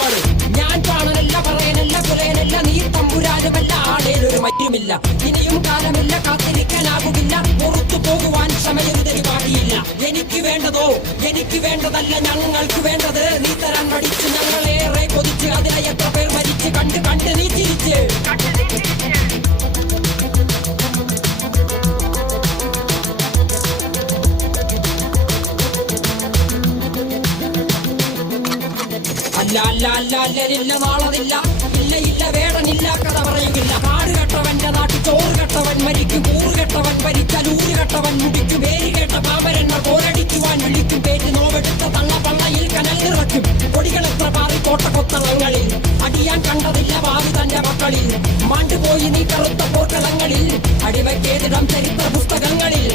പാട്. ഞാൻ കാണനല്ല പറയാനല്ല കുലയനല്ല നീ തമ്പുരാനുമല്ല ആടേലൊരു മറ്റുമില്ല. ഇനിയും കാലമില്ല കാത്തിരിക്കാനാകുകില്ല പുറത്തു പോകുവാൻ ക്ഷമയൊരു ബാക്കിയില്ല. എനിക്ക് വേണ്ടതോ എനിക്ക് വേണ്ടതല്ല ഞങ്ങൾക്ക് വേണ്ടത് നീ തരാൻ പഠിച്ച് ഞങ്ങളേറെ കൊതിച്ച് അതിനായി എത്ര പേർ മരിച്ച് കണ്ട് കണ്ട് നീ ചിരിച്ച്. അല്ല അല്ല അല്ല അല്ലരില്ല നാളതില്ല ഇല്ല ഇല്ല വേടനില്ല കഥ പറയുകില്ല. കാട് കെട്ടവന്റെ നാട്ടിൽ ചോറ് കെട്ടവൻ മരിക്കും കൂറ് കെട്ടവൻ ഭരിച്ചാൽ ഊര് കെട്ടവൻ മുടിക്കും. പേര് കേട്ട പാമ്പരന്മാർ പോരടിക്കുവാൻ വിളിക്കും. പേര് നോവെടുത്ത തള്ള പള്ളയിൽ കനൽ നിറയ്ക്കും. കൊടികളെത്ര പാറി കോട്ടക്കൊത്തളങ്ങളിൽ അടിയാൻ കണ്ടതില്ല ഭാവി തന്റെ മക്കളിൽ. മാണ്ടുപോയി നീ കറുത്ത പോർക്കളങ്ങളിൽ അടിവയ്ക്കേതിടം ചരിത്ര പുസ്തകങ്ങളിൽ.